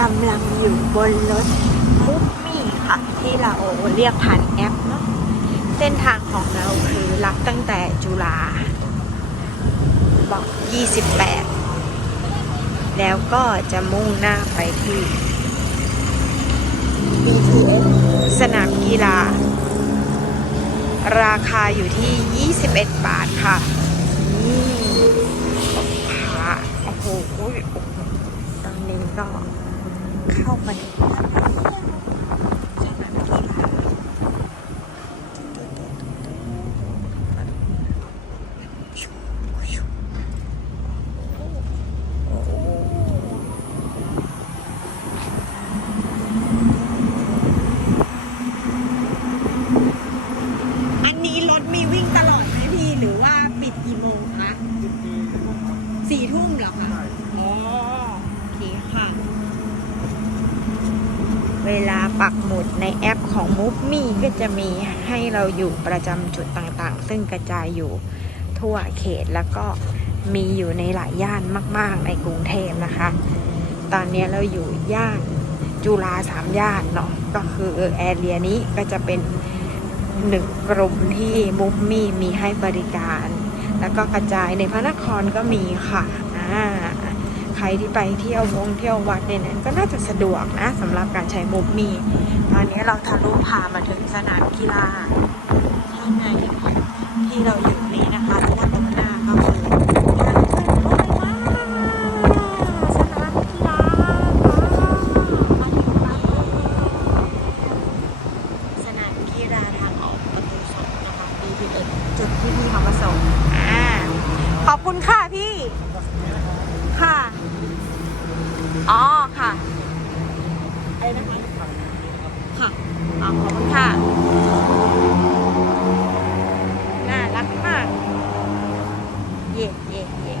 กำลังอยู่บนรถมุกมี่ค่ะ ที่เราเรียกผ่านแอปเนาะเส้นทางของเราคือรับตั้งแต่จุฬาบอก 28 แล้วก็จะมุ่งหน้าไปที่ BTS สนามกีฬา ราคาอยู่ที่ 21 บาทค่ะนี่ค่ะโอ้โหโอ้โหตอนนี้ก็ เข้ามาในสนามกีฬาโอ้โหอันนี้รถมีวิ่งตลอดไหมพี่ หรือว่าปิดกี่โมงคะสี่ทุ่มเหรอคะ อ๋อ โอเคค่ะ เวลาปักหมุดในแอปของ m o v m e ก็จะมีให้เราอยู่ประจำจุดต่างๆ ซึ่งกระจายอยู่ทั่วเขตแล้วก็มีอยู่ในหลายย่านมาก ๆ ในกรุงเทพนะคะ ตอนนี้เราอยู่ย่านจุฬาสามย่านเนาะก็คือแอเรียนี้ก็จะเป็นหนึ่งกลุ่มที่มุมมีมีให้บริการ แล้วก็กระจายในพระนครก็มีค่ะอ่า รที่ไปเที่ยววงเที่ยววัดเนี่ยนะก็น่าจะสะดวกนะสำหรับการใช้มุมมี ตอนนี้เราทะลุผ่ามาถึงสนามกีฬาข้างในที่เราอยู่นี้นะคะด้านตรงหน้าก็คือทางขึ้นรถไฟฟ้าสนามกีฬาสนามกีฬาทางออกประตูสองนะคะ BTS จุดที่พี่เขามาส่ง อ่า ขอบคุณค่ะพี่ ค่ะ อ๋อ ค่ะ อะไรนะคะค่ะขอบคุณค่ะ น่ารักมาก เย่เย่เย่